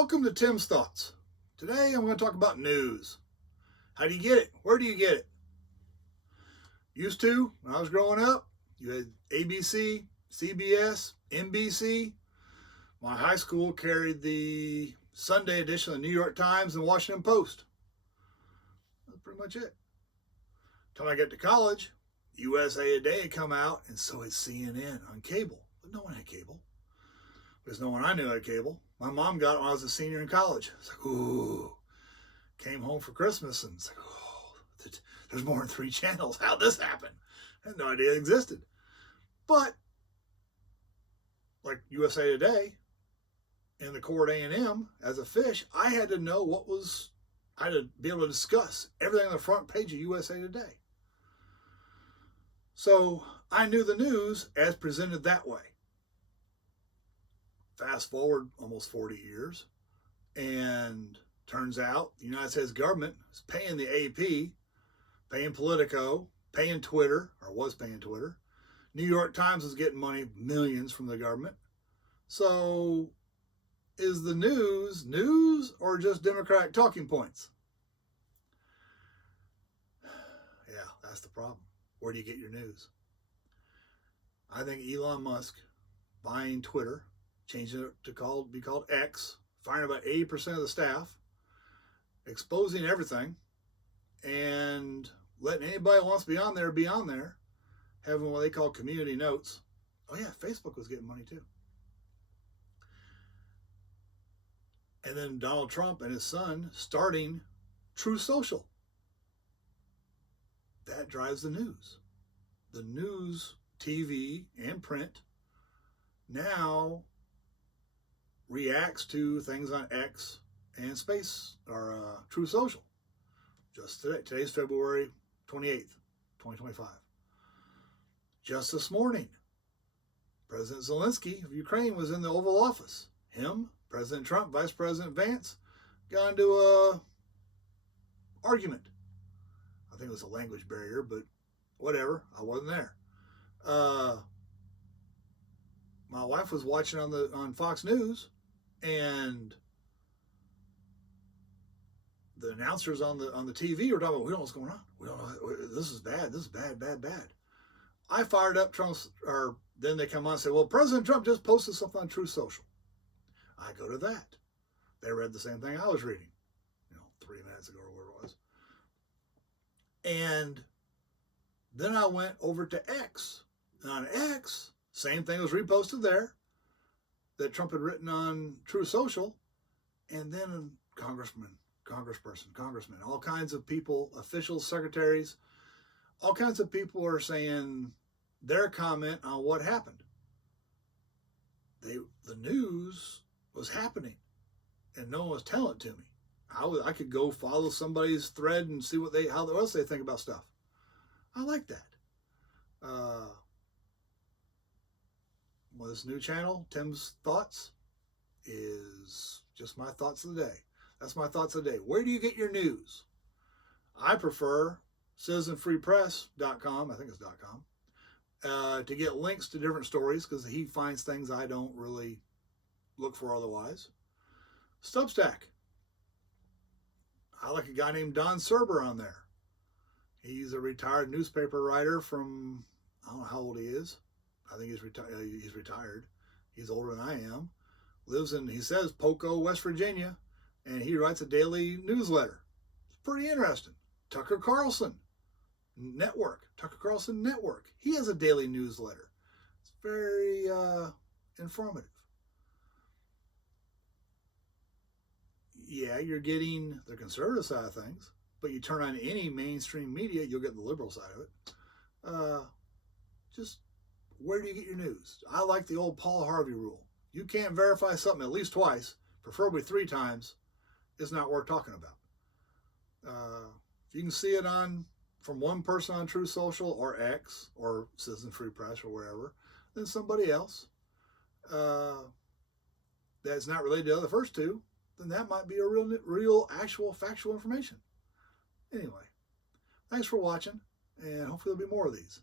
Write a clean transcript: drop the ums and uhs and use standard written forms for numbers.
Welcome to Tim's Thoughts. Today I'm going to talk about news. How do you get it? Where do you get it? Used to, when I was growing up, you had ABC, CBS, NBC. My high school carried the Sunday edition of the New York Times and Washington Post. That's pretty much it. Until I got to college, USA Today had come out, and so had CNN on cable. But no one had cable. Because no one I knew had cable. My mom got it when I was a senior in college. It's like, ooh. Came home for Christmas, and it's like, oh, there's more than 3 channels. How'd this happen? I had no idea it existed. But, like USA Today and the core at A&M, as a fish, I had to know I had to be able to discuss everything on the front page of USA Today. So I knew the news as presented that way. Fast forward almost 40 years, and turns out the United States government is paying the AP, paying Politico, paying Twitter, or was paying Twitter. New York Times is getting money, millions from the government. So is the news or just Democratic talking points? Yeah, that's the problem. Where do you get your news? I think Elon Musk buying Twitter, changing it to be called X, firing about 80% of the staff, exposing everything, and letting anybody who wants to be on there, having what they call community notes. Oh yeah, Facebook was getting money too. And then Donald Trump and his son starting Truth Social. That drives the news. The news, TV and print, now reacts to things on X and Space, or Truth Social. Just today. Today's February 28th, 2025. Just this morning, President Zelensky of Ukraine was in the Oval Office. Him, President Trump, Vice President Vance got into a argument. I think it was a language barrier, but whatever. I wasn't there. My wife was watching on Fox News, and the announcers on the TV were talking about, we don't know what's going on. We don't know. This is bad. This is bad. I fired up Trump's, or then they come on and say, well, President Trump just posted something on Truth Social. I go to that. They read the same thing I was reading, 3 minutes ago or whatever it was. And then I went over to X. And on X, same thing was reposted there that Trump had written on Truth Social. And then congressmen, all kinds of people, officials, secretaries, all kinds of people are saying their comment on what happened. The news was happening, and no one was telling it to me. I could go follow somebody's thread and see how else they think about stuff. I like that. Well, this new channel, Tim's Thoughts, is just my thoughts of the day. That's my thoughts of the day. Where do you get your news? I prefer citizenfreepress.com, I think it's .com, to get links to different stories, because he finds things I don't really look for otherwise. Substack. I like a guy named Don Serber on there. He's a retired newspaper writer from, I don't know how old he is. I think he's retired. He's older than I am. Lives in, he says, Poco, West Virginia, and he writes a daily newsletter. It's pretty interesting. Tucker Carlson Network. He has a daily newsletter. It's very informative. Yeah, you're getting the conservative side of things, but you turn on any mainstream media, you'll get the liberal side of it. Just where do you get your news? I like the old Paul Harvey Rule. You can't verify something at least twice, preferably 3 times, it's not worth talking about. If you can see it from one person on Truth Social or X or Citizen Free Press or wherever, then somebody else that's not related to the other first 2, then that might be a real, actual, factual information. Anyway, thanks for watching, and hopefully there'll be more of these.